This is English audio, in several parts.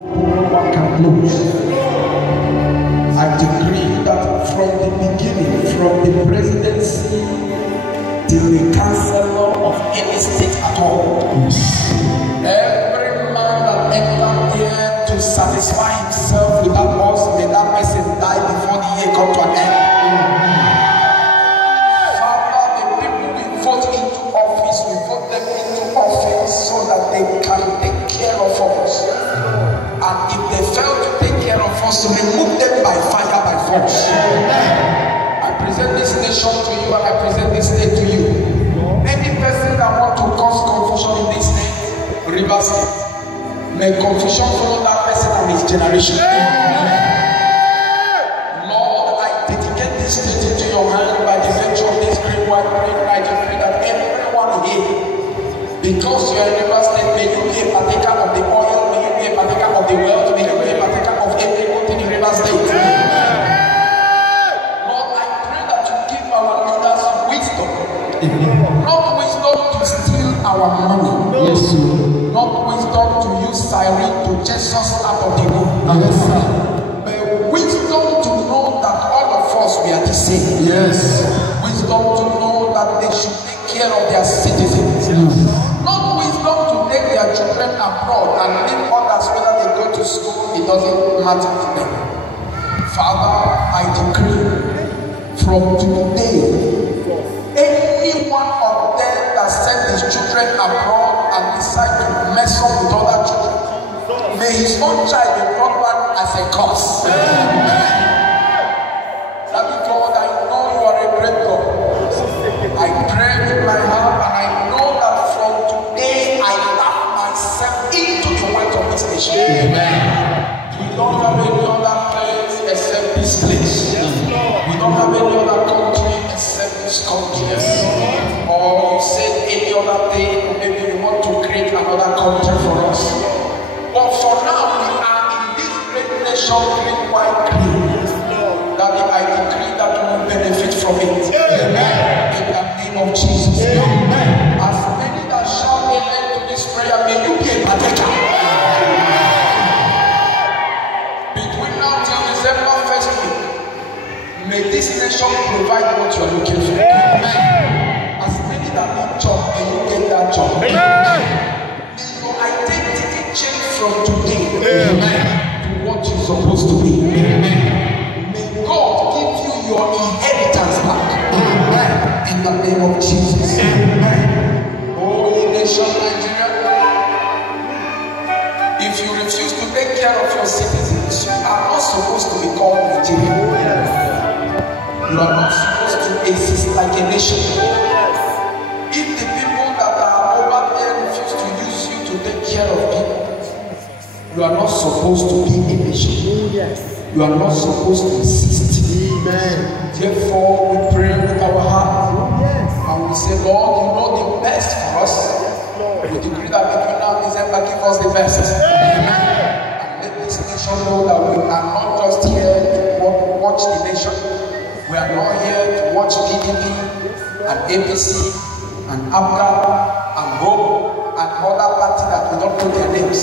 One can lose. I decree that from the beginning, from the presidency till the councillor of any state at all, every man that entered here to satisfy himself with that boss, may that person die before the year come to an end. Father, the people we vote into office, we vote them into office so that they can take care of us. And if they fail to take care of us, remove them by fire, by force. I present this nation to you and I present this state to you. Any person that wants to cause confusion in this state, Rivers State, may confusion follow that person and his generation. Lord, I dedicate this state into your hand by the virtue of this great white rain. I decree that everyone here, because you are in Rivers State, may you be a partaker of the oil, may you be a partaker of the wealth, may you be a partaker of every good thing in Rivers State. Lord, I pray that you give our leaders wisdom. Not wisdom to steal our money. Yes, sir. Not wisdom to use siren to chase us out of the room. Yes, sir. But wisdom to know that all of us we are the same. Yes. Wisdom to know that they should take care of their citizens. Not wisdom to take their children abroad and leave others whether they go to school, it doesn't matter to them. Father, I decree from today, any one of them that send his children abroad and decide to mess up with other children, may his own child be brought back as a curse. Daddy God, I know you are a great God. I pray with my heart and I know that from today I love myself into the weight of this nation. Amen. We don't have any other place except this place. We don't have any other country except this country. Or you said any other thing, maybe you want to create another country for us. But for now, we are in this great nation, great white clean. That I decree that we will benefit from it. Amen. In the name of Jesus. Amen. As many that shout amen to this prayer, may you be a partaker. Between now till December 1st week, may this nation provide what you are looking for. Amen. As many that need job, may you get that job. Amen. May your identity change from today, amen, to what you're supposed to be. Amen. May God give you your inheritance back. Amen. In the name of Jesus. Amen. Oh, ye nation Nigeria, if you refuse to take care of your citizens, you are not supposed to be called Nigeria. You are not supposed to exist like a nation. If the people that are over there refuse to use you to take care of people, you are not supposed to be a nation. You are not supposed to exist. Amen. Therefore, we pray with our heart. And we say, Lord, you know the best for us. We decree that between now and December, give us the best. Amen. And let this nation know that we are not just here to watch the nation. We are not here to watch PDP and APC and APGA and HOPE and other parties that we don't know their names.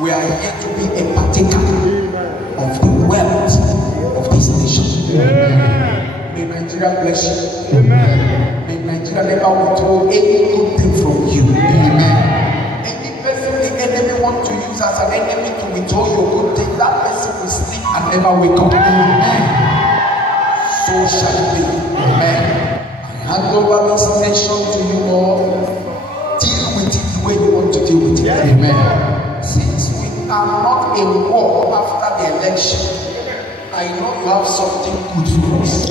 We are here to be a partaker of the wealth of this nation. Amen. May Nigeria bless you. Amen. May Nigeria never withhold any good thing from you. Amen. Any person the enemy want to use as an enemy to withhold your good thing, that person will sleep and never wake up. Amen. So shall it be. Amen. I hand over this nation to you, Lord. Deal with it the way you want to deal with it. Amen. Since we are not in war after the election, I know you have something good for us.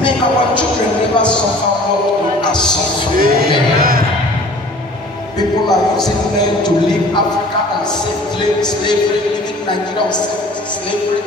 May our children never suffer what we are suffering. People are using men to leave Africa on slavery, leaving Nigeria on slavery.